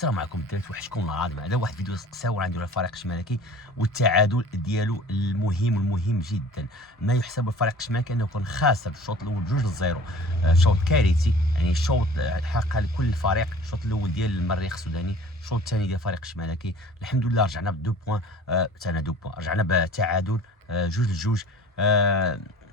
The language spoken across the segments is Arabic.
السلام عليكم الدراري، وحشكم العظيم. هذا واحد فيديو قصير نديرو على الفريق الشمالكي والتعادل ديالو المهم جدا. ما يحسب الفريق الشمالكي انه كان خاسر الشوط الاول 2-0. شوط كارثي، يعني الشوط حق لكل الفريق. الشوط الاول ديال المريخ السوداني، الشوط الثاني ديال الفريق الشمالكي. الحمد لله رجعنا ب 2 بوان، رجعنا بتعادل 2-2.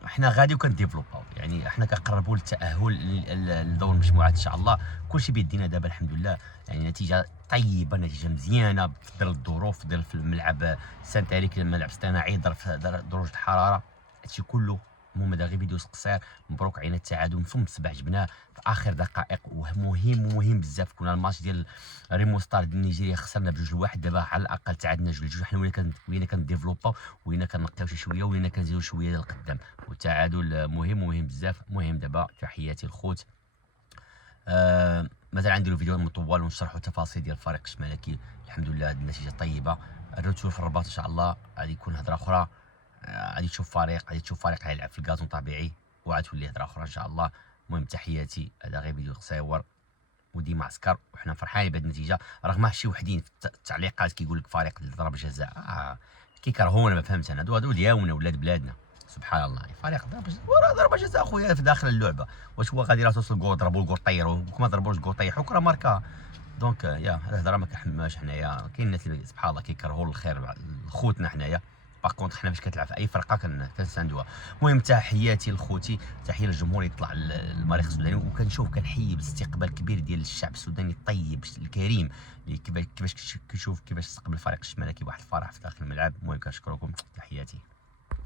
حنا غادي وكنديفلوباو، يعني حنا كنقربوا للتاهل لدور المجموعات ان شاء الله. كلشي بيدينا دابا الحمد لله، يعني نتيجه طيبه، نتيجه مزيانه في ظل الظروف، في ظل في الملعب سانت عليك، الملعب اصطناعي ظرف درجه الحراره، هادشي كله. المهم هذا غير فيديو قصير. مبروك علينا التعادل، ثم الصباح جبناه في اخر دقائق، ومهم بزاف. كنا الماتش ديال ريمو ستار ديال نيجيريا خسرنا ب2-1، دابا على الاقل تعادلنا 2-2. حنا ولينا كنديفلوباو، ولينا كنقيو شي شويه، ولينا كنزيدو شويه للقدام، والتعادل مهم بزاف. المهم دابا تحياتي الخوت. مثلا نديرو فيديو مطول ونشرحوا التفاصيل ديال الفريق الشمالكي. الحمد لله النتيجه طيبه. الرتور في الرباط ان شاء الله غادي يكون هضره اخرى. غادي تشوف فريق غيلعب في الكازون طبيعي، وغادي تولي هضره اخرى ان شاء الله. المهم تحياتي، هذا غير فيديو قصير وديما عسكر، وحنا فرحانين بهذه النتيجه. رغم شي وحدين في التعليقات كيقول لك فريق ضرب جزاء، كيكرهونا. ما فهمت انا، هادو ديالنا ولاد بلادنا. سبحان الله، فريق ضرب جزاء خويا في داخل اللعبه. واش هو غادي راه توصل جول ضربوا الجول طيروا، وكما ضربوش الجول طيحوا كره ماركا. دونك هاد الهضره ما كنحملهاش حنايا. كاين الناس اللي سبحان الله كيكرهوا الخير لخوتنا حنايا. باغ كونطخ حنا فاش كتلعب في اي فرقه كنساندوها. المهم تحياتي لخوتي، تحيه للجمهور اللي طلع المريخ السوداني، وكنشوف كنحيي بالاستقبال الكبير ديال الشعب السوداني الطيب الكريم، اللي كيفاش كيشوف كيفاش استقبل الفريق الشمالكي واحد الفرح في داخل الملعب. المهم كنشكركم، تحياتي.